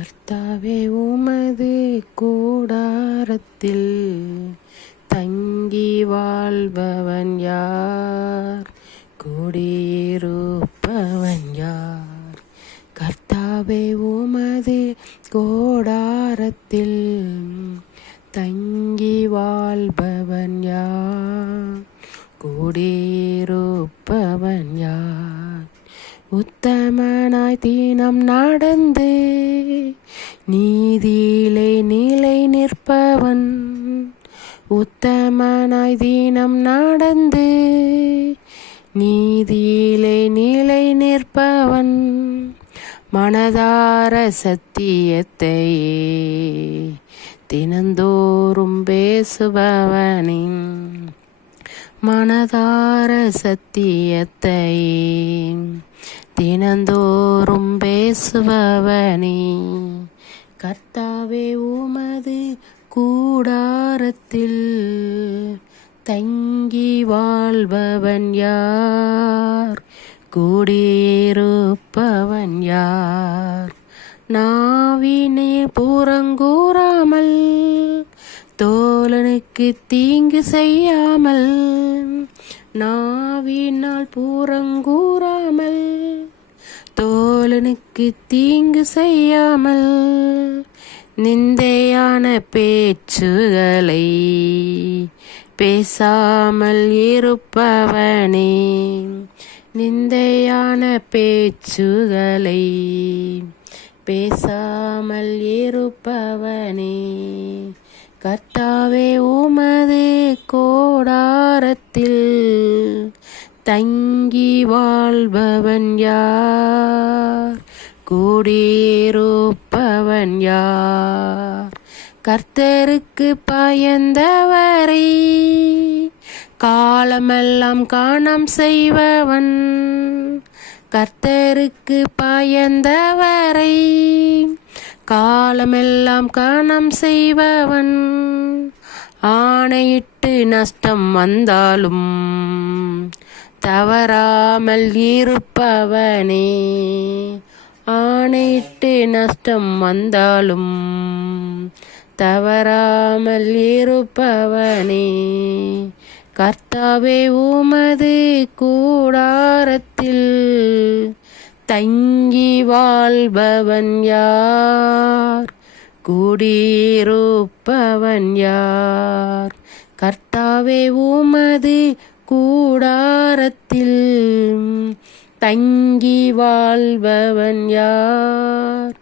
கர்த்தாவே உமது கூடாரத்தில் தங்கி வாழ்பவன் யார்? குடியிருப்பவன் யார்? கர்த்தாவே உமது கூடாரத்தில் தங்கி வாழ்பவன் யார்? குடியிருப்பவன் யார்? உத்தமனாய் தினம் நடந்து நீதியிலே நிலை நிற்பவன். உத்தமனாய் தினம் நடந்து நீதியிலே நிலை நிற்பவன். மனதார சத்தியத்தையே தினந்தோறும் பேசுபவனே. மனதார சத்தியத்தையே தினந்தோறும் பேசுபவனே. கர்த்தாவே உமது கூடாரத்தில் தங்கி வாழ்பவன் யார்? குடியிருப்பவன் யார்? நாவினை புறங்கூறாமல் தோழனுக்கு தீங்கு செய்யாமல். நாவினால் புறங்கூறாமல் தோழனுக்கு தீங்கு செய்யாமல். நிந்தையான பேச்சுகளை பேசாமல் இருப்பவனே. நிந்தையான பேச்சுகளை பேசாமல் இருப்பவனே. கர்த்தாவே உமது கூடாரத்தில் தங்கி வாழ்பவன் யார்? குடியிருப்பவன் யார்? கர்த்தருக்கு பயந்தவரை காலமெல்லாம் காணம் செய்பவன். கர்த்தருக்கு பயந்தவரை காலமெல்லாம் காணம் செய்பவன். ஆணையிட்டு நஷ்டம் வந்தாலும் தவறாமல் இருப்பவனே. ஆணையிட்டு நஷ்டம் வந்தாலும் தவறாமல் இருப்பவனே. கர்த்தாவே உமது கூடாரத்தில் தங்கி வாழ்பவன் யார்? குடியிருப்பவன் யார்? கர்த்தாவே உமது கூடாரத்தில் தங்கி வாழ்பவன் யார்?